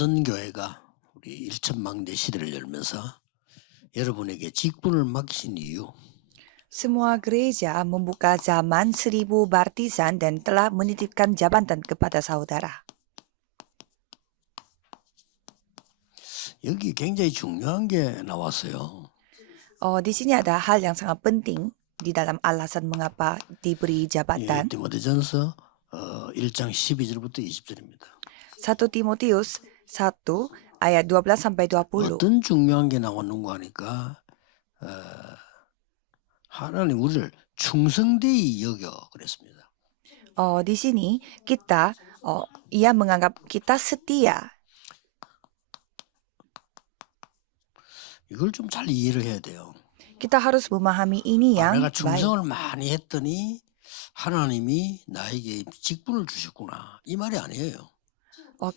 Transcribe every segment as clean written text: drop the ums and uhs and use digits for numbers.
모든 교회가 우리 1천망대 시대를 열면서 여러분에게 직분을 맡기신 이유, Semua gereja membuka zaman 1000 baptisan dan telah menitipkan jabatan kepada saudara. 여기 굉장히 중요한 게 나왔어요. Di sini ada hal yang sangat penting di dalam alasan mengapa diberi 예, jabatan. 디모데전서 1장 12절부터 20절입니다. 1 Timotius 1 ayat 12 sampai 20. 어떤 중요한 게 나왔는가 하니까 하나님 우리를 충성되이 여겨 그랬습니다. Di sini kita ia menganggap kita setia. 이걸 좀 잘 이해를 해야 돼요. Kita harus memahami ini yang 내가 baik. 충성을 많이 했더니 하나님이 나에게 직분을 주셨구나. 이 말이 아니에요.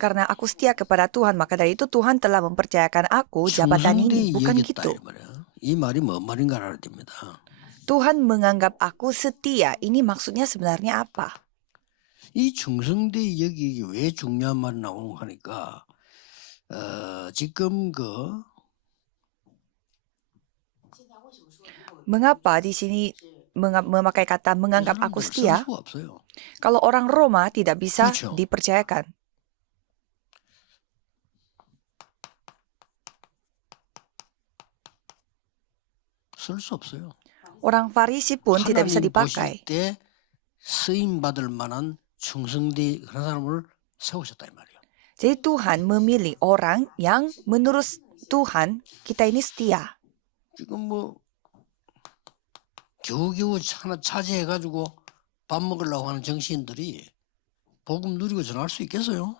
Karena aku setia kepada Tuhan, maka dari itu Tuhan telah mempercayakan aku jabatan ini. 충성되이 Bukan 여겼다 gitu. 이 말이야. 이 말이 뭔 말인가 알아야 됩니다. Tuhan menganggap aku setia. Ini maksudnya sebenarnya apa? 이 충성되이 여기기 왜 중요한 말이 나오는 거 하니까 지금 Mengapa di sini memakai kata menganggap aku 쓸 setia? 수가 없어요. Kalau orang Roma tidak bisa 그렇죠. dipercayakan. 쓸 수 없어요. Orang Farisi pun tidak bisa 하나님 dipakai. 보실 때 쓰임 받을 만한 충성되이 그런 사람을 세우셨다 이 말이에요. Jadi Tuhan memilih orang yang menurut Tuhan kita ini setia. 지금 겨우겨우 하나 차지해가지고 밥 먹으려고 하는 정치인들이 복음 누리고 전할 수 있겠어요?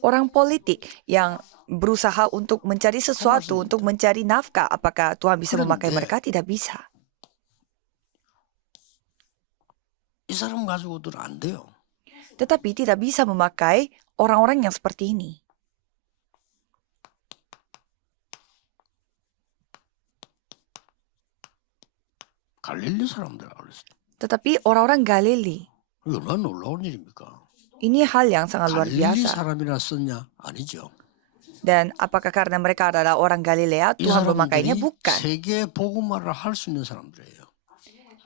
Orang politik yang berusaha untuk mencari sesuatu, untuk mencari nafkah, apakah Tuhan bisa memakai mereka? Tidak bisa. 이 사람 가지고도 안 돼요. Tetapi tidak bisa memakai orang-orang yang seperti ini. 갈릴리 사람들아 그랬어요. Tetapi orang-orang Galili, 이거 얼마나 놀라운 일입니까? ini hal yang sangat luar 갈릴리 biasa. 사람이라 썼냐? 아니죠. Dan apakah karena mereka adalah orang Galilea, 이 Tuhan memakainya? 사람들이 Bukan. 세계 복음화를 할 수 있는 사람들이에요.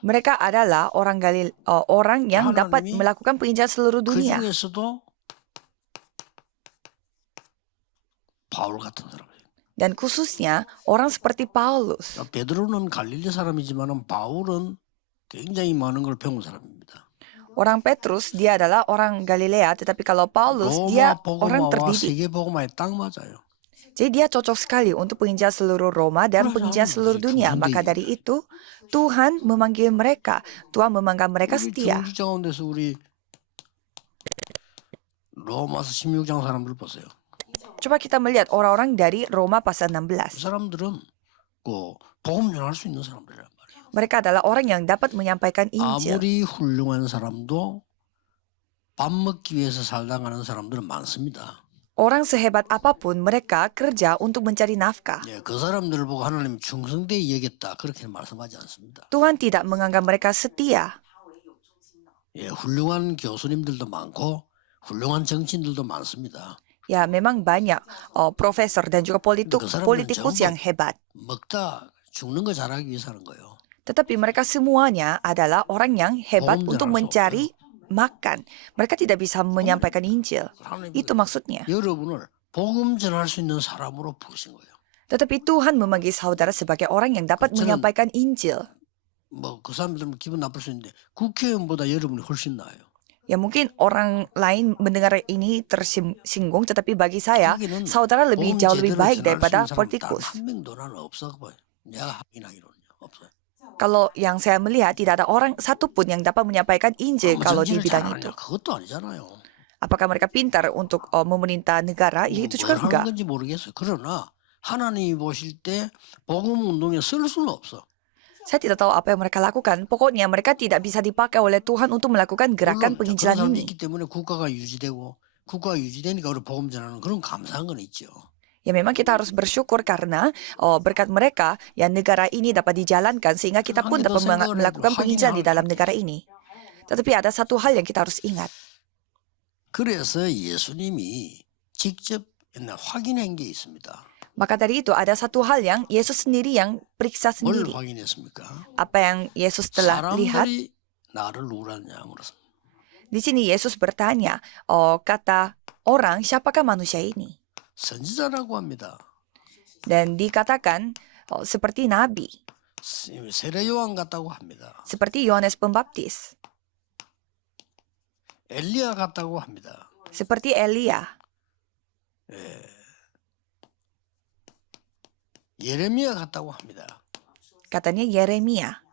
Mereka adalah orang yang dapat 하나님이 melakukan penginjilan seluruh 그 dunia. 중에서도 바울 같은 사람이에요. Dan khususnya orang seperti Paulus. 베드로는 갈릴리 사람이지만 바울은 굉장히 많은 걸 배운 사람입니다. Orang Petrus, dia adalah orang Galilea, tetapi kalau Paulus, dia 로마 orang 복음화와 terdidik. 세계 복음화에 딱 맞아요. Jadi dia cocok sekali untuk penginjilan seluruh Roma dan penginjilan seluruh dunia. Maka dari itu, Tuhan memanggil mereka. Tuhan memanggil mereka 우리 setia. 중주자 가운데서 우리 로마서 16장 사람들 보세요. Coba kita melihat orang-orang dari Roma pasal 그 16. 사람들은 복음 전할 수 있는 사람들이란 말이에요. Mereka adalah orang yang dapat menyampaikan Injil. 아무리 훌륭한 사람도 밥 먹기 위해서 살다 가는 사람들은 많습니다. Orang sehebat apapun, mereka kerja untuk mencari nafkah. 예, 그 사람들을 보고 하나님 충성되이 여겼다 그렇게 말씀하지 않습니다. Tuhan tidak menganggap mereka setia. 예, 훌륭한 교수님들도 많고 훌륭한 정치인들도 많습니다. Ya, memang banyak profesor dan juga politikus yang hebat. 먹다 죽는 거 잘하기 위해서 하는 거예요. Tetapi mereka semuanya adalah orang yang hebat untuk mencari makan. Mereka tidak bisa menyampaikan Injil. Itu maksudnya. 여러분을 복음 전할 수 있는 사람으로 부르신 거예요. Tetapi Tuhan memanggil saudara sebagai orang yang dapat menyampaikan Injil. 그 사람들은 기분 나쁠 수 있는데 국회의원보다 여러분이 훨씬 나아요. Ya mungkin orang lain mendengar ini tersinggung, tetapi bagi saya, saudara jauh lebih baik daripada politikus. 한 명도 나는 없어 보여. 내가 확인하기로는요. 없어요. Kalau yang saya melihat, tidak ada orang satupun yang dapat menyampaikan Injil kalau di bidang itu. 그것도 아니잖아요. Apakah mereka pintar untuk memerintah negara? Ya itu juga 뭘 enggak. 하는 건지 모르겠어요. 그러나 하나님이 보실 때 복음 운동에 쓸 수는 없어. Saya tidak tahu apa yang mereka lakukan. Pokoknya mereka tidak bisa dipakai oleh Tuhan untuk melakukan gerakan penginjilan 그런 사람이 ini. 있기 때문에 국가가 유지되니까 우리 복음 전하는 그런 감사한 건 있죠. Ya memang kita harus bersyukur karena berkat mereka ya negara ini dapat dijalankan sehingga kita pun dapat melakukan penginjilan di dalam negara ini. Tetapi ada satu hal yang kita harus ingat. 그래서 예수님이 직접 옛날 확인한 게 있습니다. Maka dari itu ada satu hal yang Yesus sendiri yang periksa 뭘 sendiri. 확인했습니까? Apa yang Yesus telah lihat? 사람들이 나를 누구라냐 물었습니다. Di sini Yesus bertanya, kata orang, siapakah manusia ini? 선지자라고 합니다. Dan dikatakan seperti nabi, 세례 요한 같다고 합니다. seperti Yohanes Pembaptis, 엘리야 같다고 합니다. seperti Elia, 예레미야 같다고 합니다. katanya Yeremia.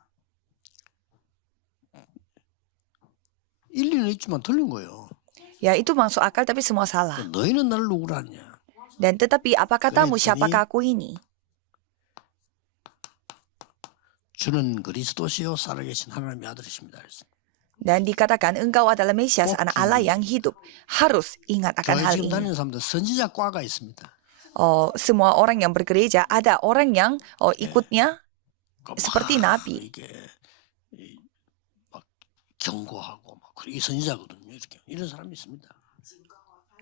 일리는 있지만 틀린 거예요. Ya itu masuk akal tapi semua salah. 너희는 나를 누구라냐? Dan tetapi apa katamu, Kreditnya siapakah aku ini? 주는 그리스도시요 살아계신 하나님의 아들이십니다. Dan dikatakan engkau adalah Mesias, Oke. anak Allah yang hidup. Harus ingat akan 교회 hal 지금 ini. 다니는 사람들 선지자 과가 있습니다. Semua orang yang bergereja ada orang yang ikutnya 그 seperti 막 nabi. 이게 막 경고하고 막 이 선지자거든요. 이렇게 이런 사람이 있습니다.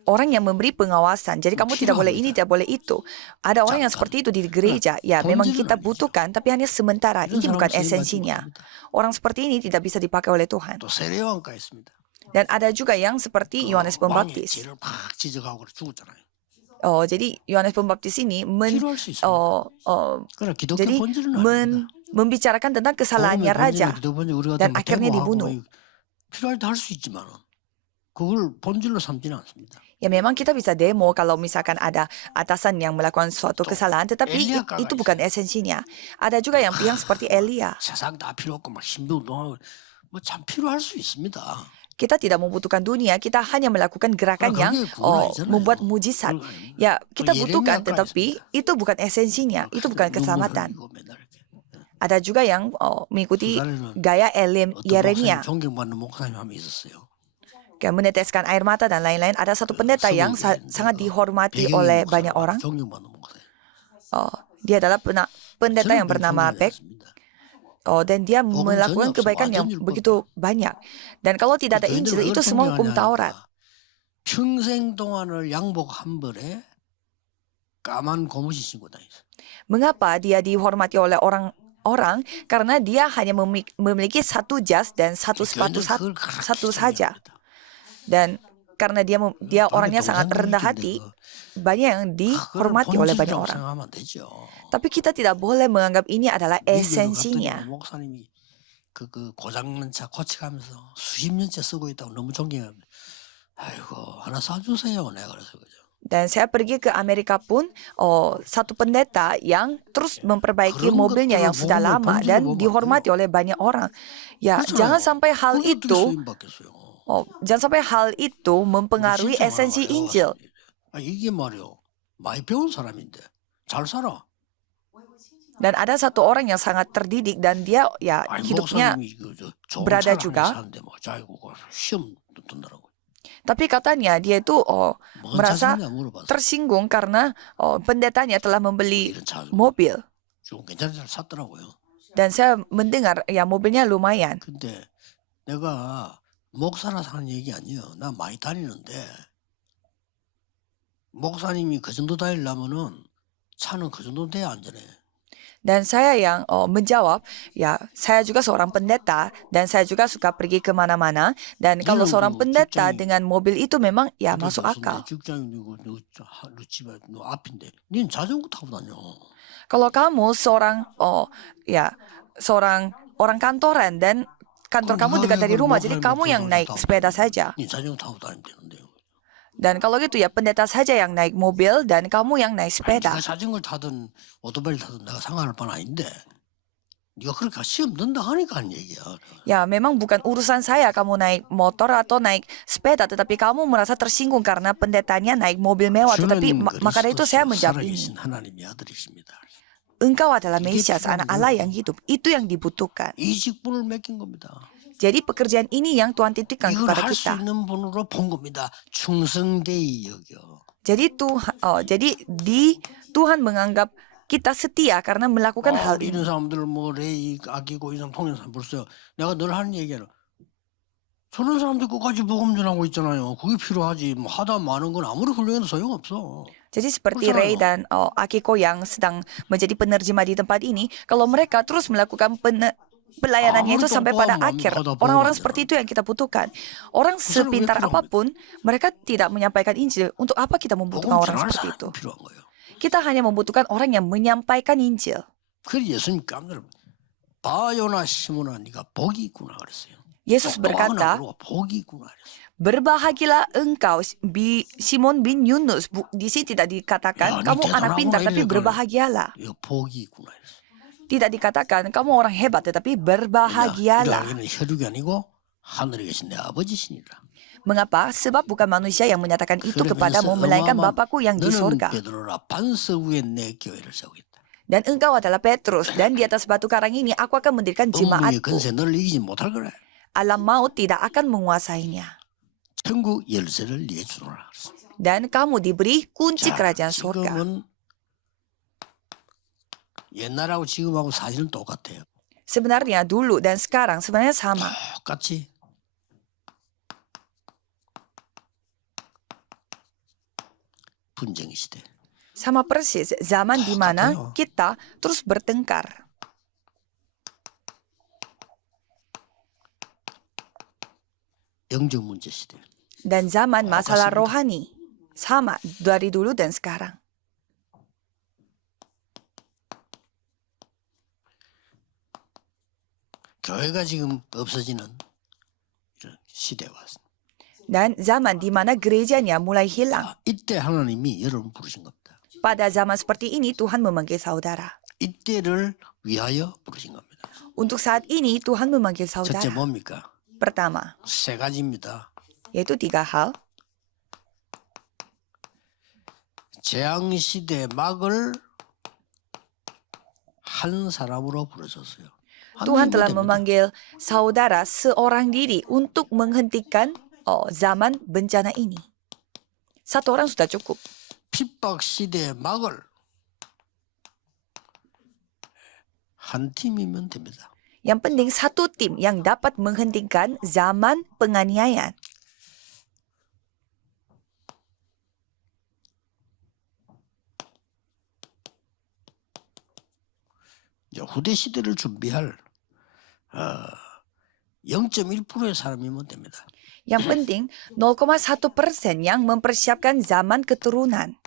Orang yang memberi pengawasan. Jadi kamu tidak boleh ini, tidak boleh itu. Ada orang yang seperti itu di gereja. Ya, memang kita butuhkan, tapi hanya sementara. 이런 Ini 사람은 bukan 쓰임 받지 esensinya. 못합니다. Orang seperti ini tidak bisa dipakai oleh Tuhan. 또 세례요한가 있습니다. Dan ada juga yang seperti Yohanes 왕의 Pembaptis. 죄를 막 지적하고 죽었잖아요. Jadi Yohanes Pembaptis ini 필요할 수 있습니다. 그러나 기독교 jadi 본질은 아닙니다. membicarakan tentang kesalahannya raja. dan akhirnya dibunuh. 필요할 때 할 수 있지만 그걸 본질로 삼지는 않습니다. Ya memang kita bisa demo kalau misalkan ada atasan yang melakukan suatu kesalahan, tetapi itu bukan esensinya. Ada juga yang seperti Elia. 세상 다 필요 없고 막 힘도 운동하고 뭐참 필요할 수 있습니다. Kita tidak membutuhkan dunia, kita hanya melakukan gerakan yang membuat mujizat. Ya, kita butuhkan, tetapi itu bukan esensinya, itu bukan keselamatan. Ada juga yang mengikuti gaya Yeremia, 존경받는 목사님 한 명 있었어요. kayak meneteskan air mata dan lain-lain. Ada satu pendeta yang sangat dihormati oleh banyak orang. 존경받는 목사님. Dia adalah pendeta yang bernama Beck. Dan dia melakukan kebaikan yang begitu banyak. Dan kalau tidak ada Injil, itu semua hukum Taurat. 평생 동안을 양복 한 벌에 까만 고무신 신고 다녔어요. Mengapa dia dihormati oleh orang? Karena dia hanya memiliki satu jas dan satu sepatu satu saja. Dan karena dia orangnya sangat rendah hati, banyak yang dihormati oleh banyak orang. Tapi kita tidak boleh menganggap ini adalah esensinya. 목사님이 그 고장난 차 고쳐가면서 수십 년째 쓰고 있다고 너무 존경합니다. 아이고 하나 사주세요, 내가 그래서 그죠. Dan saya pergi ke Amerika pun, satu pendeta yang terus memperbaiki mobilnya yang sudah lama dan dihormati oleh banyak orang. Ya, jangan sampai hal itu mempengaruhi esensi Injil. 이게 말이요, 많이 배운 사람인데 잘 살아. Dan ada satu orang yang sangat terdidik dan dia ya hidupnya berada juga. Tapi katanya dia itu merasa tersinggung karena pendetanya telah membeli mobil. Dan saya mendengar ya mobilnya lumayan. 근데 내가 목사라 사는 얘기 아니에요. 나 많이 다니는데 목사님이 그 정도 다니려면은 차는 그 정도 돼야 안전해. Dan saya yang menjawab, ya saya juga seorang pendeta dan saya juga suka pergi kemana-mana. Dan kalau seorang pendeta dengan mobil itu memang ya masuk akal. Kalau kamu seorang orang kantoran dan kantor kamu dekat dari rumah, jadi kamu yang naik sepeda saja. Dan kalau gitu ya pendeta saja yang naik mobil dan kamu yang naik sepeda. 자전거를 타든 오토바이를 타든 내가 상관할 바는 아닌데 네가 그렇게 시험 든다 하니까 하는 얘기야. Ya memang bukan urusan saya kamu naik motor atau naik sepeda, tetapi kamu merasa tersinggung karena pendetanya naik mobil mewah. Tetapi maka dari itu saya menjawab ini. Engkau adalah Mesias, anak Allah yang hidup. Itu yang dibutuhkan. 이 직분을 맡긴 겁니다. Jadi pekerjaan ini yang Tuhan titipkan kepada kita. Jadi Tuhan menganggap kita setia karena melakukan hal ini. 이런 사람들 뭐 레이 아끼고 이런 통역사 벌써 내가 늘 하는 얘기는 저런 사람들 끝까지 복음 전하고 있잖아요. 그게 필요하지. 뭐 하다 많은 건 아무리 훌륭해도 소용없어. Jadi seperti Ray dan Akiko yang sedang menjadi penerjemah di tempat ini, kalau mereka terus melakukan pelayanannya itu sampai pada akhir, orang-orang seperti itu yang kita butuhkan. Orang sepintar apapun, mereka tidak menyampaikan Injil. Untuk apa kita membutuhkan 복음 orang 전할 seperti 사람이 itu? 필요한 거예요. Kita hanya membutuhkan orang yang menyampaikan Injil. 그래서 예수님 깜짝 바요나 시몬아 네가 복이 있구나 그랬어요. Yesus berkata, 똑똑하구나 그러고 복이 있구나 그랬어요. berbahagialah engkau, Simon bin Yunus. Di sini tidak Ya, dikatakan ini kamu anak 대단하구나 pintar, tapi 이래 berbahagialah. 이거 복이 있구나 그랬어요. Tidak dikatakan kamu orang hebat, tetapi berbahagialah. 여기는 혈육이 아니고 하늘에 계신 내 아버지시니라. Mengapa? Sebab bukan manusia yang menyatakan itu kepadamu, melainkan Bapakku yang di 너는 sorga. 베드로라 반석 위에 내 교회를 세우겠다. Dan engkau adalah Petrus, dan di atas batu karang ini aku akan mendirikan 음부의 jemaatku. 근세 너를 이기지 못할 거래. Alam maut tidak akan menguasainya. 천국 열쇠를 네게 주노라. Dan kamu diberi kunci 자, kerajaan sorga. 지금은 옛날하고 지금하고 사실은 똑같아요. Sebenarnya dulu dan sekarang sebenarnya sama. 똑같이 분쟁 시대. Sama persis zaman di mana kita terus bertengkar. 영적 문제 시대. Dan zaman masalah kasih rohani. Sama dari dulu dan sekarang. 교회가 지금 없어지는 이런 시대에 왔습니다. Dan zaman di mana gerejanya mulai hilang. 자, 이때 하나님이 여러분 부르신 겁니다. Pada zaman seperti ini Tuhan memanggil saudara. 이때를 위하여 부르신 겁니다. Untuk saat ini Tuhan memanggil 첫째 saudara. 뭡니까? Pertama, 세 가지입니다. yaitu 3 hal. 재앙 시대 막을 한 사람으로 부르셨어요. Tuhan telah memanggil saudara seorang diri untuk menghentikan zaman bencana ini. Satu orang sudah cukup. 핍박 시대 막을 한 팀이면 됩니다. Yang penting satu tim yang dapat menghentikan zaman penganiayaan. 이제 후대 시대를 준비할 0.1%의 사람이면 됩니다. Yang penting 0,1% yang mempersiapkan zaman keturunan.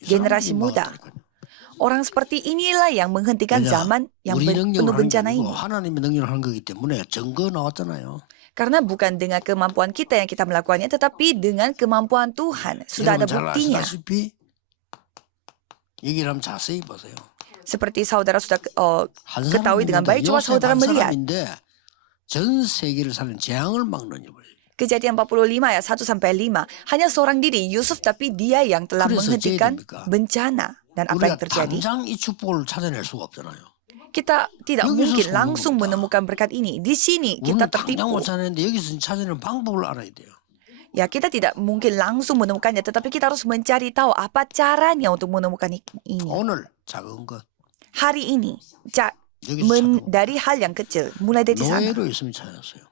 Generasi muda. Orang seperti inilah yang menghentikan zaman yang 우리 penuh 능력을 하는 게 bencana 아니고 ini. 하나님의 능력을 하는 거기 때문에 증거 나왔잖아요. Karena bukan dengan kemampuan kita yang kita melakukannya, tetapi dengan kemampuan Tuhan. Sudah ada 여러분 잘 buktinya. 아시다시피 얘기를 한번 자세히 보세요. Seperti saudara sudah 한 ketahui dengan baik, coba 요셉 saudara 한 melihat. 사람인데 전 세계를 사는 재앙을 막는 일을. Kejadian 45 ayat 1-5. Hanya seorang diri, Yusuf, tapi dia yang telah 그래서 menghentikan 어찌해야 됩니까? bencana. Dan apa yang 우리가 terjadi? 당장 이 축복을 찾아낼 수가 없잖아요. Kita tidak 여기서 mungkin 소문을 langsung 못 봐. menemukan berkat ini. Di sini 우리는 kita 당장 못 tertipu. 찾아내는데 여기서 찾아내는 방법을 알아야 돼요. Ya, kita tidak mungkin langsung menemukannya, tetapi kita harus mencari tahu apa caranya untuk menemukan ini. 오늘 작은 것 Hari ini, 여기서 찾는 dari hal yang kecil, mulai dari sana. 노예로 있으면 찾았어요.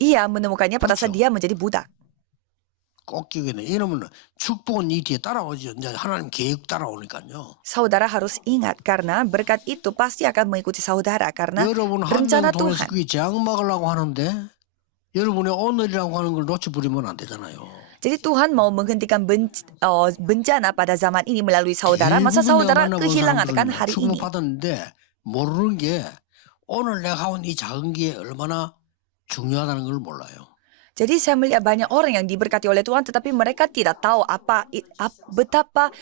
Ia menemukannya pada saat 그렇죠. dia menjadi budak. 꼭 기억해야 돼요. 이러면 축복은 이 뒤에 따라오죠. 이제 하나님 계획 따라오니까요. Saudara harus ingat, karena berkat itu pasti akan mengikuti saudara, karena 여러분 한 rencana 명 통해서 Tuhan. 그게 재앙 막으려고 하는데 여러분의 오늘이라고 하는 걸 놓쳐버리면 안 되잖아요. Jadi Tuhan mau menghentikan bencana pada zaman ini melalui saudara, masa saudara kehilangan kan hari ini. 축복받았는데 모르는 게 오늘 내가 하온 이 작은 게 얼마나 중요하다는 걸 몰라요. Jadi saya melihat banyak orang yang diberkati oleh Tuhan, tetapi mereka tidak tahu betapa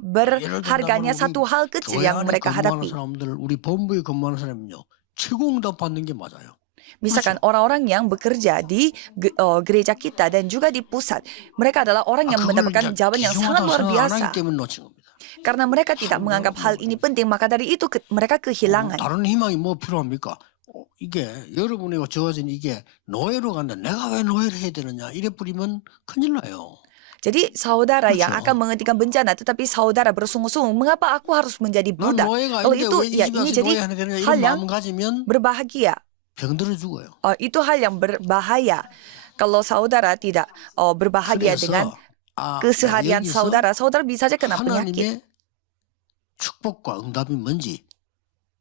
berharganya satu hal kecil 교회 yang 안에 mereka 근무하는 hadapi. 사람들, 우리 본부에 근무하는 사람은요 최고 응답 받는 게 맞아요. Misalkan orang-orang yang bekerja di gereja kita dan juga di pusat, mereka adalah orang yang mendapatkan jawaban yang sangat luar biasa. 때문에 놓친 겁니다. Karena mereka tidak menganggap hal ini penting, maka dari itu mereka kehilangan. 다른 희망이 뭐 필요합니까? 이게 여러분이 주어진 이게 노예로 간다. 내가 왜 노예를 해야 되느냐? 이래 뿌리면 큰일 나요. Jadi saudara yang 그렇죠. akan menghentikan bencana, tetapi saudara bersungguh-sungguh, mengapa aku harus menjadi 난 budak? 노예가 Kalau 아닌데 itu 왜 이 ya 집에 ini 와서 jadi 노예 하는 되느냐? hal 이런 yang 마음 가지면 berbahagia. 병들어 죽어요. Itu hal yang berbahaya. Kalau saudara tidak berbahagia dengan 그래서 keseharian 여기서 saudara, saudara bisa saja kena penyakit. 하나님의 축복과 응답이 뭔지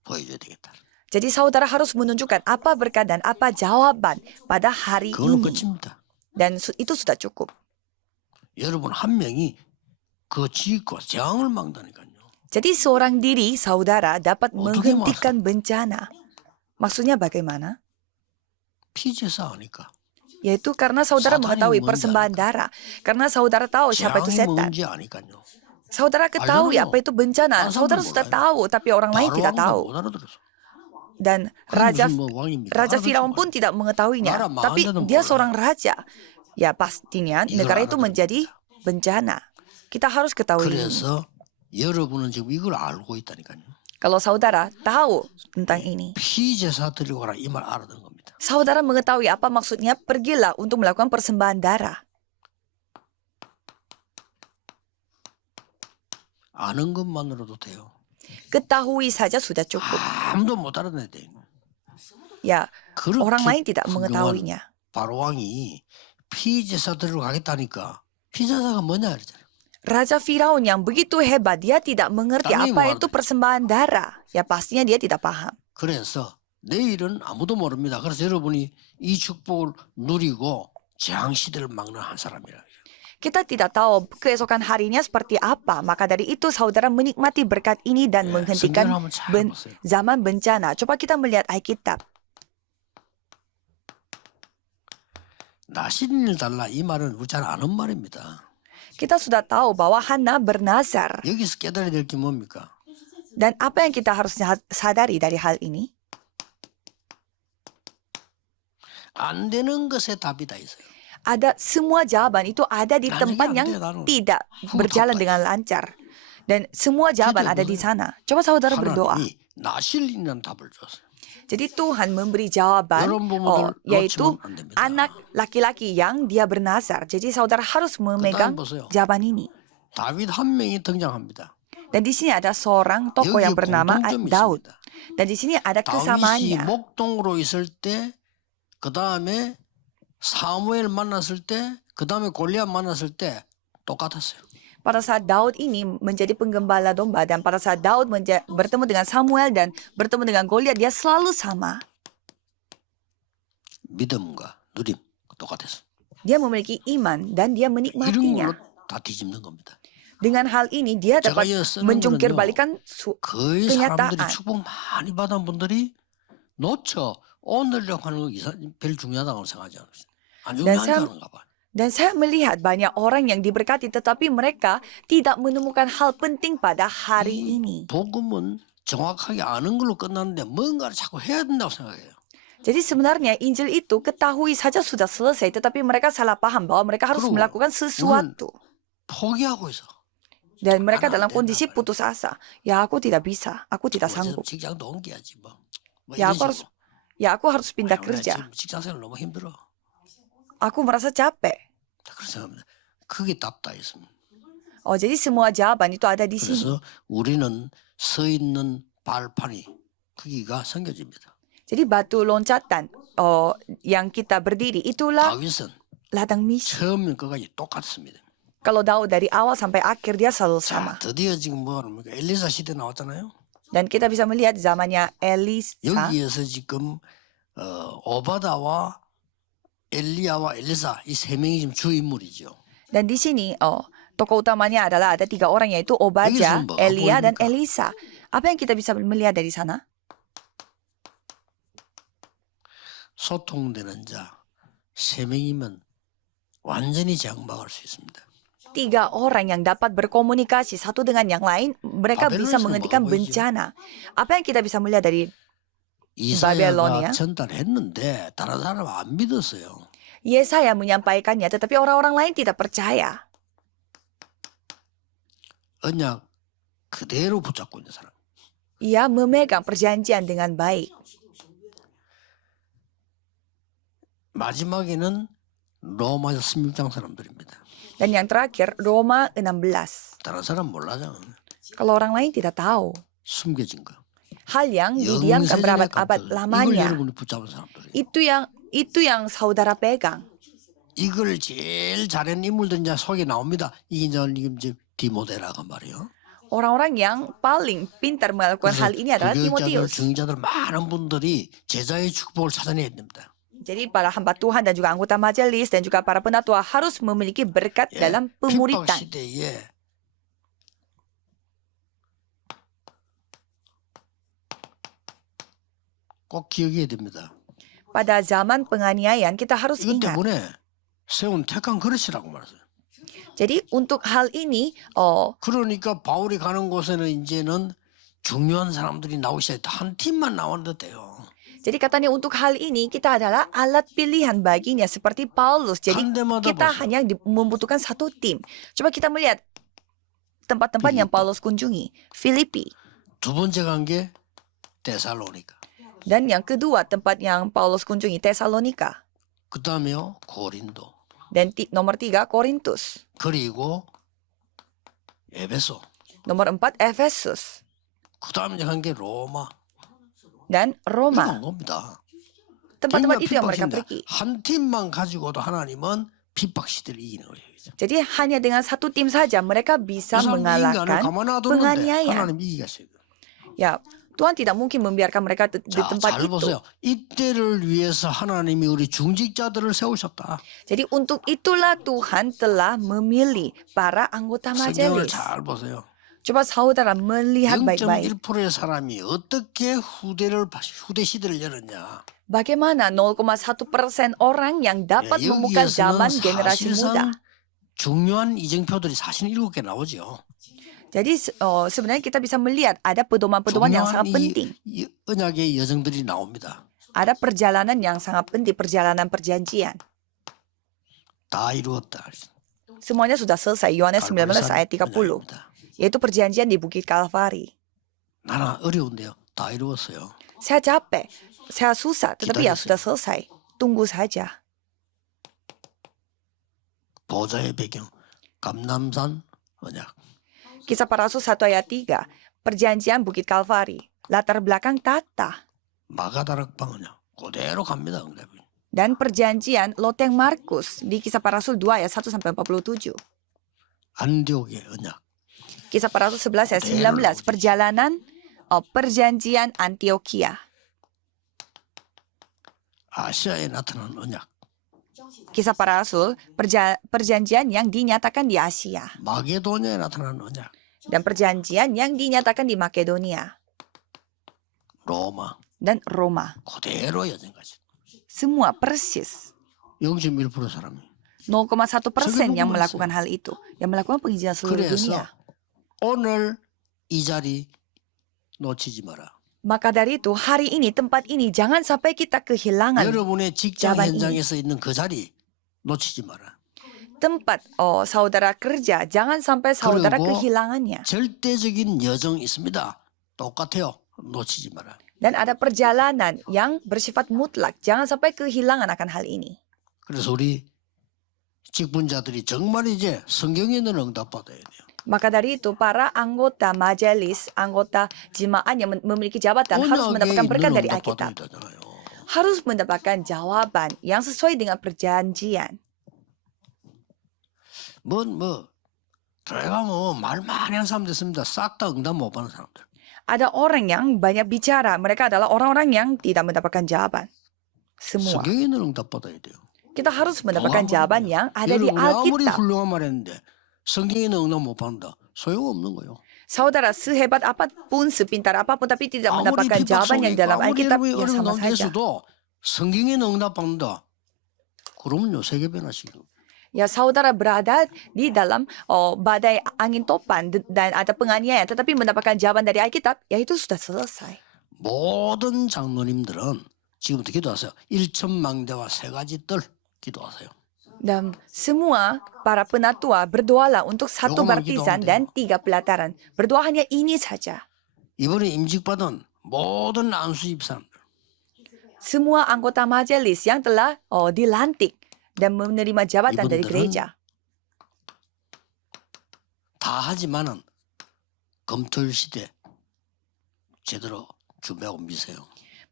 보여줘야 되겠다. Jadi saudara harus menunjukkan apa berkat dan apa jawaban pada hari 그거는 ini. 끝입니다. Dan itu sudah cukup. 여러분 한 명이 그 지식과 재앙을 막다니까요. Jadi seorang diri saudara dapat 어떻게 menghentikan bencana. Maksudnya bagaimana? 피제사 아니까. Yaitu karena saudara 사탄이 mengetahui 뭔지 persembahan 아니까. darah. Karena saudara tahu siapa itu 재앙이 setan. 뭔지 아니까요. Saudara ketahui 알잖아요. apa itu bencana. 다른 Saudara 사람들 sudah 몰라요. tahu, tapi orang lain tidak 바로왕도 tahu. 못 알아들었어. Dan 그게 Raja 무슨 뭐 왕입니까? Raja 알아듣지도 Firaun pun 말아요. tidak mengetahuinya. 나라 Tapi 망한 dia 데는 seorang 몰라요. raja. Ya pastinya 이걸 negara itu 알아들은 menjadi 겁니다. bencana. Kita harus ketahui ini. 그래서 여러분은 지금 이걸 알고 있다니까요. Kalau saudara tahu tentang ini, 피제사 드리고 가라 이 말 알아듣는 겁니다. saudara mengetahui apa maksudnya, pergilah untuk melakukan persembahan darah. 아는 것만으로도 돼요. Ketahui saja sudah cukup. 아무도 못 알아내야 돼. Ya, orang lain 그렇게 tidak 훌륭한 mengetahuinya. 바로왕이 피제사 드리러 가겠다니까 피제사가 뭐냐 그러잖아요. Raja Firaun yang begitu hebat, dia tidak mengerti Tanya apa mau itu persembahan darah. Ya pastinya dia tidak paham. 그래서 내일은 아무도 모릅니다. 그래서 여러분이 이 축복을 누리고 재앙 시대를 막는 한 사람이라. Kita tidak tahu keesokan harinya seperti apa. Maka dari itu saudara menikmati berkat ini dan menghentikan 성경을 한번 잘 보세요. zaman bencana. Coba kita melihat Alkitab. 나신을 달라 이 말은 우리 잘 아는 말입니다. Kita sudah tahu bahwa Hana bernazar. 여기서 깨달아야 될 게 뭡니까? Dan apa yang kita harus sadari dari hal ini? 안 되는 것에 답이 다 있어요. Ada semua jawaban itu ada di 나중에 tempat 안 yang 돼, 나는. tidak berjalan 후tab다. dengan lancar. Dan semua jawaban ada di sana. Coba saudara berdoa. 하나님이 나실이라는 답을 줬어요. Jadi Tuhan memberi jawaban, 이런 부분을 yaitu 놓치면 안 됩니다. anak laki-laki yang dia bernazar. Jadi saudara harus memegang 보세요. jawaban ini. 다윗 한 명이 등장합니다. Dan di sini ada seorang tokoh yang 여기에 bernama 공통점이 Daud. 있습니다. Dan di sini ada 다윗이 kesamaannya. 목동으로 있을 때, 그 다음에 사무엘 만났을 때, 그 다음에 골리앗 만났을 때 똑같았어요. Pada saat Daud ini menjadi penggembala domba dan pada saat Daud bertemu dengan Samuel dan bertemu dengan Goliat, dia selalu sama. 믿음과 누림 똑같았어요. Dia memiliki iman dan dia 이런 menikmatinya. 걸로 다 뒤집는 겁니다. Dengan hal ini dia 제가 dapat 이 쓰는 menjungkir 거는요, balikan 거의 사람들이 kenyataan. 축복 많이 받은 분들이 놓쳐 오늘이라고 하는 거 별 중요하다고 생각하지 않았어요. 안 중요한 줄 아는가 봐. Dan saya melihat banyak orang yang diberkati tetapi mereka tidak menemukan hal penting pada hari ini. 복음은 정확하게 아는 걸로 끝나는데 뭔가를 자꾸 해야 된다고 생각해요. Jadi sebenarnya Injil itu ketahui saja sudah selesai tetapi mereka salah paham bahwa mereka harus 그리고 melakukan sesuatu. 포기하고 있어. Dan mereka 안 dalam 된다 kondisi 말이야. putus asa. Ya aku tidak bisa, aku tidak sanggup. 직장도 옮겨야지 뭐. 뭐 Ya 이런 aku harus, 식으로. ya aku harus pindah 아유, 나 kerja. 지금 직장생활 너무 힘들어. Aku merasa capek. 그렇게 생각합니다. 그게 답다 있습니다. Jadi semua jawaban itu ada di sini. 그래서 우리는 서 있는 발판이 크기가 섬겨집니다. Jadi batu loncatan yang kita berdiri itulah 다윗은 ladang misi. 처음부터 끝까지 똑같습니다. Kalau Daud dari awal sampai akhir dia selalu 자, sama. 드디어 지금 뭐 합니까? 엘리사 시대 나왔잖아요. Dan kita bisa melihat zamannya Elisa. 여기에서 지금 오바다와 엘리야와 엘리사 이 세 명이 지금 주 인물이죠. Dan di sini tokoh utamanya adalah ada 3 orang yaitu Obadya, 여기서 뭐가 Elia dan 보입니까? Elisa. Apa yang kita bisa melihat dari sana? 소통되는 자 세 명이면 완전히 장막할 수 있습니다. 3 orang yang dapat berkomunikasi satu dengan yang lain, mereka bisa 바벨론에서는 menghentikan 뭐가 보이죠? bencana. Apa yang kita bisa melihat dari 이사야가 바벨론이야? 전달했는데 다른 사람 안 믿었어요. Yesaya menyampaikannya, tetapi orang-orang lain tidak percaya. 언약 그대로 붙잡고 있는 사람. Ia memegang perjanjian dengan baik. 마지막에는 로마서 16장 사람들입니다. Dan yang terakhir, Roma 16. 다른 사람 몰라죠. Kalau orang lain tidak tahu, 숨겨진 거. hal yang didiamkan 영세전의 berabad-abad 감투들. 이걸 lamanya. 여러분이 붙잡은 사람들이. Itu yang saudara pegang. 이걸 제일 잘하는 인물들 이제 속에 나옵니다. 이게 이제 디모데라고 말이요. Orang-orang yang paling pintar melakukan 그래서 hal ini adalah 부교육자들, Timotius. 중직자들 많은 분들이 제자의 축복을 찾아내야 됩니다. Jadi para hamba Tuhan dan juga anggota majelis dan juga para penatua harus memiliki berkat 예, dalam 핍박 pemuritan. 시대에 꼭 기억해야 됩니다. Pada zaman penganiayaan kita harus 이것 ingat. 때문에 세운 택한 그릇이라고 말했어요. Jadi untuk hal ini, 그러니까 바울이 가는 곳에는 이제는 중요한 사람들이 나오기 시작했다. 한 팀만 나와도 돼요. jadi katanya untuk hal ini kita adalah alat pilihan baginya seperti Paulus. Jadi 간 데마다 kita 보세요. hanya membutuhkan satu tim. Coba kita melihat tempat-tempat yang Filipi. Paulus kunjungi. Filipi. 두 번째 간 게 데살로니가. Dan yang kedua tempat yang Paulus kunjungi Tesalonika. 그 다음에요 고린도. Dan nomor 3 Korintus. 그리고 에베소. Nomor 4 Efesus. 그 다음에 간 게 로마. Dan Roma. 이런 겁니다. Tempat-tempat 그러니까 itu yang mereka 핍박입니다. pergi. 한 팀만 가지고도 하나님은 핍박 시대를 이기는 거예요. Jadi hanya dengan satu tim saja mereka bisa 그 사람들 인간을 mengalahkan 가만 놔뒀는데 penganiayaan. 하나님 이기겠어요. Ya, Tuhan tidak mungkin membiarkan mereka di 자, tempat 잘 itu. 보세요. 이때를 위해서 하나님이 우리 중직자들을 세우셨다. Jadi untuk itulah Tuhan telah memilih para anggota 성경을 majelis. 잘 보세요. Coba saudara melihat baik-baik. 0.1%의 사람이 어떻게 후대 시대를 열었냐. Bagaimana 0,1% orang yang dapat membuka zaman 여기에서는 generasi muda. 사실상 중요한 이정표들이 47개 나오죠. Jadi sebenarnya kita bisa melihat ada pedoman-pedoman yang sangat penting. 이 언약의 여정들이 나옵니다. Ada perjalanan yang sangat penting, perjalanan perjanjian. 다 이루었다. Semuanya sudah selesai. Yohanes 19 ayat 30. 언약입니다. Yaitu perjanjian di Bukit Kalvari. 나는 어려운데요. 다 이루었어요. Saya capek, saya susah, tetapi ya Kita sudah selesai. Tunggu saja. 보좌의 배경, 감남산 언약. Kisah para Rasul 1 ayat 3. Perjanjian Bukit Kalvari. Latar belakang tata. 마가다락방 언약. 그대로 갑니다. 응답이. Dan perjanjian Loteng Markus di Kisah para Rasul 2 ayat 1 sampai 47. 안디옥의 언약. Kisah para Rasul 11 ayat 19. Perjanjian Antioquia. 아시아에 나타난 언약. Kisah para Rasul, perjanjian yang dinyatakan di Asia. 마게도냐에 나타난 언약. Dan perjanjian yang dinyatakan di Makedonia. 로마. Dan Roma. 그대로 여전까지. Semua persis. 0.1% 사람이. 0,1% yang melakukan hal itu. Yang melakukan penginjilan seluruh 그래서 dunia. 오늘 이 자리 놓치지 마라. Maka dari itu, hari ini, tempat ini, jangan sampai kita kehilangan 여러분의 직장 jawaban ini. 현장에서 있는 그 자리 놓치지 마라. Tempat saudara kerja, jangan sampai saudara 그리고 kehilangannya. 절대적인 여정 있습니다. 똑같아요. 놓치지 마라. Dan ada perjalanan yang bersifat mutlak. Jangan sampai kehilangan akan hal ini. 그래서 우리 직분자들이 정말 이제 성경에 있는 응답 받아야 돼요. Maka dari itu, para anggota majelis, anggota jemaat yang memiliki jabatan harus 언약에 mendapatkan berkat 있는 dari 응답 Alkitab. 받아야 되잖아요. Harus mendapatkan jawaban yang sesuai dengan perjanjian. 들어가면 말 많이 하는 사람들 있습니다. 싹 다 응답 못 받는 사람들. Ada orang yang banyak bicara. Mereka adalah orang-orang yang tidak mendapatkan jawaban. Semua. 성경에 있는 응답 받아야 돼요. Kita harus mendapatkan jawaban yang ada di 여러분이 아무리 Alkitab. 훌륭한 말 했는데 성경에 있는 응답 못 받는다. 소용없는 거예요. Saudara, sehebat apapun, sepintar apapun, tapi tidak 아무리 mendapatkan 핍박 jawaban 속에 yang 있고 dalam 아무리 Alkitab, 여러분이 ya 어려운 sama 가운데 saja. 있어도 성경에 있는 응답 받는다. 그러면요 세계 변화시키고. Ya, saudara berada di dalam badai angin topan dan ada penganiayaan, tetapi mendapatkan jawaban dari Alkitab, ya itu sudah selesai. 모든 장로님들은 지금부터 기도하세요. 1천망대와 세 가지 뜰 기도하세요. Dan semua para penatua berdoalah untuk satu Yogaman baptisan 기도하면 dan 3 pelataran. Berdoa hanya ini saja. 이번에 임직받은 모든 안수입 사람들 Semua anggota majelis yang telah dilantik dan menerima jabatan dari 이분들은 gereja. 다 하지만은 검토일 시대 제대로 준비하고 미세요.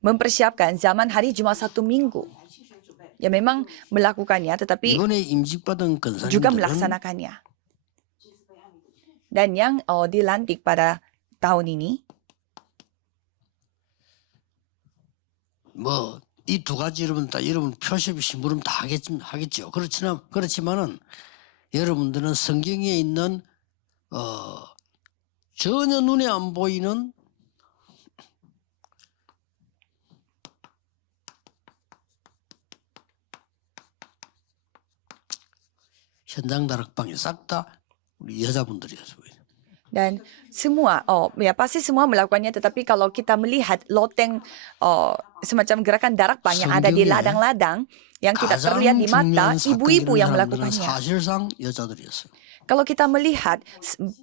mempersiapkan zaman hari Jumat satu minggu. Ya memang melakukannya tetapi 이번에 임직받은 juga 권사님들은 melaksanakannya. Dan yang dilantik pada tahun ini 뭐 이 두 가지 여러분 표시비 심부름 다 하겠죠. 그렇지만은 여러분들은 성경에 있는 전혀 눈에 안 보이는 현장 다락방에 싹 다 우리 여자분들이었어요. dan semua ya pasti semua melakukannya tetapi kalau kita melihat loteng semacam gerakan darakbang yang ada di 성경에 ladang-ladang yang tidak 가장 terlihat di mata 중요한 사건이 ibu-ibu yang 일어난 사람들은 melakukannya. 사실상 여자들이었어요. Kalau kita melihat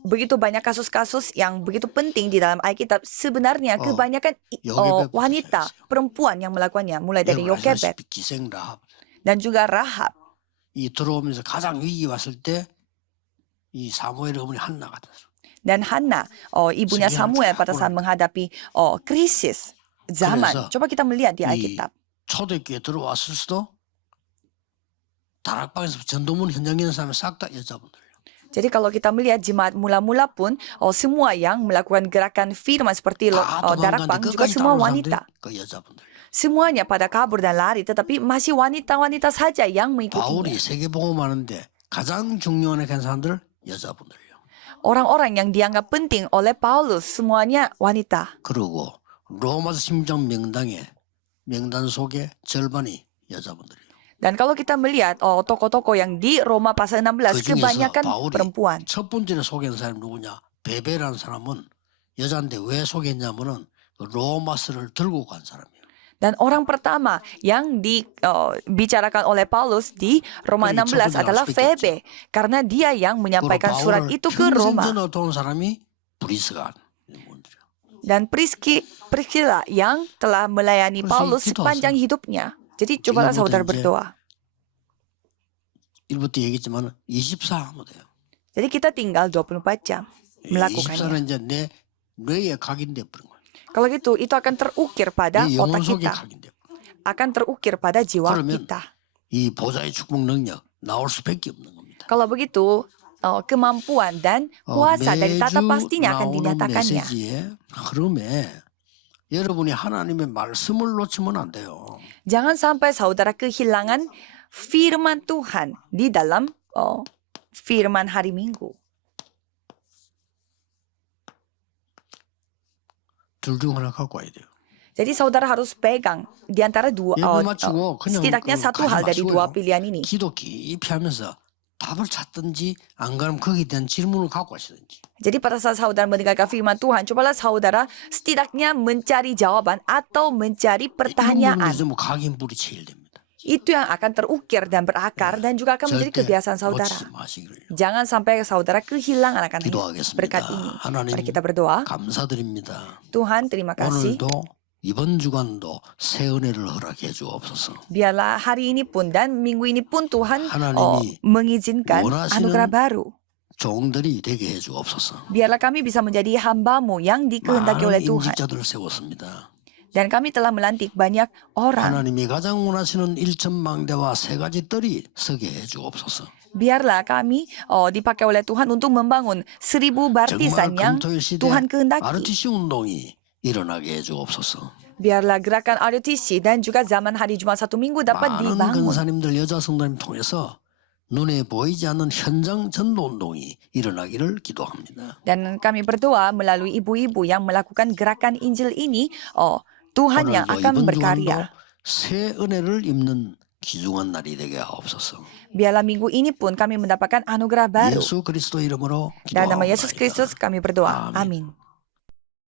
begitu banyak kasus-kasus yang begitu penting di dalam Alkitab, sebenarnya kebanyakan 요게벳부터 wanita, 시작했어요. perempuan yang melakukannya, mulai dari 여러분 Yokebed 아시다시피 기생 라합 dan juga Rahab. 이 들어오면서 가장 위기 왔을 때 이 사무엘 어머니 한나가 됐어요. Dan Hana, ibunya Sekian Samuel pada saat campur. menghadapi krisis zaman. 그래서 Coba kita melihat di 이 Alkitab. 초대교회 들어왔을 수도 다락방에서 전도문 현장에 있는 사람이 싹 다 여자분들. Jadi kalau kita melihat jemaat mula-mula pun, semua yang melakukan gerakan firman seperti 다 darakbang 도망갔는데 juga 끝까지 semua 따라온 사람들이 wanita. 그 여자분들. Semuanya pada kabur dan lari, tetapi masih wanita-wanita saja yang mengikutinya. 바울이 세계복음하는데 가장 중요한 사람들 여자분들이요. Orang-orang yang dianggap penting oleh Paulus semuanya wanita. 그리고 로마서 10장 명단 속에 절반이 여자분들이에요. Dan kalau kita melihat tokoh-tokoh yang di Roma pasal 16 그 중에서 kebanyakan 바울이 perempuan. 첫 번째로 소개한 사람이 누구냐? 베베라는 사람은 여자인데 왜 소개했냐면은 그 로마서를 들고 간 사람이에요. Dan orang pertama yang dibicarakan oleh Paulus di Roma 그러니 16 첫 번째로 adalah 스피커였죠. Febe. Karena dia yang menyampaikan surat itu ke 평생 Roma. 전도한 사람이 브리스가 Dan Priscilla yang telah melayani 그래서 Paulus 기도하세요. sepanjang hidupnya. Jadi cobalah 지금부터 saudara 이제 berdoa. 일부터 얘기했지만 24 하면 돼요. Jadi kita tinggal 24 jam melakukannya. 24는 이제 내 뇌에 각인돼 버린 거예요. Kalau gitu, itu akan terukir pada 내 otak 영혼 속에 kita. 각인돼. Akan terukir pada jiwa 그러면 kita. 이 보좌의 축복 능력 나올 수밖에 없는 겁니다. Kalau begitu, kemampuan dan kuasa dari tata 매주 pastinya akan 나오는 dinyatakannya. 메시지의 흐름에 여러분이 하나님의 말씀을 놓치면 안 돼요. Jangan sampai saudara kehilangan firman Tuhan di dalam firman hari Minggu. 둘 중 하나 갖고 와야 돼요. Jadi saudara harus pegang di antara dua, 예배 마치고 그냥 setidaknya satu hal dari dua pilihan ini. 기도 깊이 하면서 답을 찾든지 안 그러면 거기에 대한 질문을 갖고 하시든지. Jadi pada saat saudara mendengarkan firman Tuhan, cobalah saudara setidaknya mencari jawaban atau mencari pertanyaan. 이런 뭐 각인불이 제일 됩니다. Itu yang akan terukir dan berakar dan juga akan menjadi 절대 kebiasaan saudara. 놓치지 마시기를요. Jangan sampai saudara kehilangan akan 기도하겠습니다. berkat ini. 하나님 Mari kita berdoa. 감사드립니다. Tuhan, terima kasih. 오늘도 이번 주간도 새 은혜를 허락해 주옵소서. Biarlah hari ini pun dan minggu ini pun Tuhan 하나님이 mengizinkan 원하시는 anugerah baru. 종들이 되게 해 주옵소서. Biarlah kami bisa menjadi hamba-Mu yang dikehendaki oleh 많은 Tuhan. 임직자들을 세웠습니다. Dan kami telah melantik banyak orang. 하나님이 가장 원하시는 일천망대와 세 가지 뜰이 서게 해 주옵소서. Biarlah kami dipakai oleh Tuhan untuk membangun 1000 baptisan 정말 yang 금토일 시대 Tuhan kehendaki. RTC 운동이 일어나게 해 주옵소서. Biarlah gerakan RTC dan juga zaman hari Jumat satu minggu dapat 많은 dibangun. 근사님들 여자 성도님 통해서 눈에 보이지 않는 현장 전도 운동이 일어나기를 기도합니다. Dan kami berdoa melalui ibu-ibu yang melakukan gerakan Injil ini, Tuhan yang 오늘도 akan 이번 주간도 berkarya. 새 은혜를 입는 귀중한 날이 되게 하옵소서. Biarlah minggu ini pun kami mendapatkan anugerah baru. 예수 그리스도 이름으로 Dan nama Yesus 기도하옵나이다. Kristus kami berdoa. 아멘. Amin.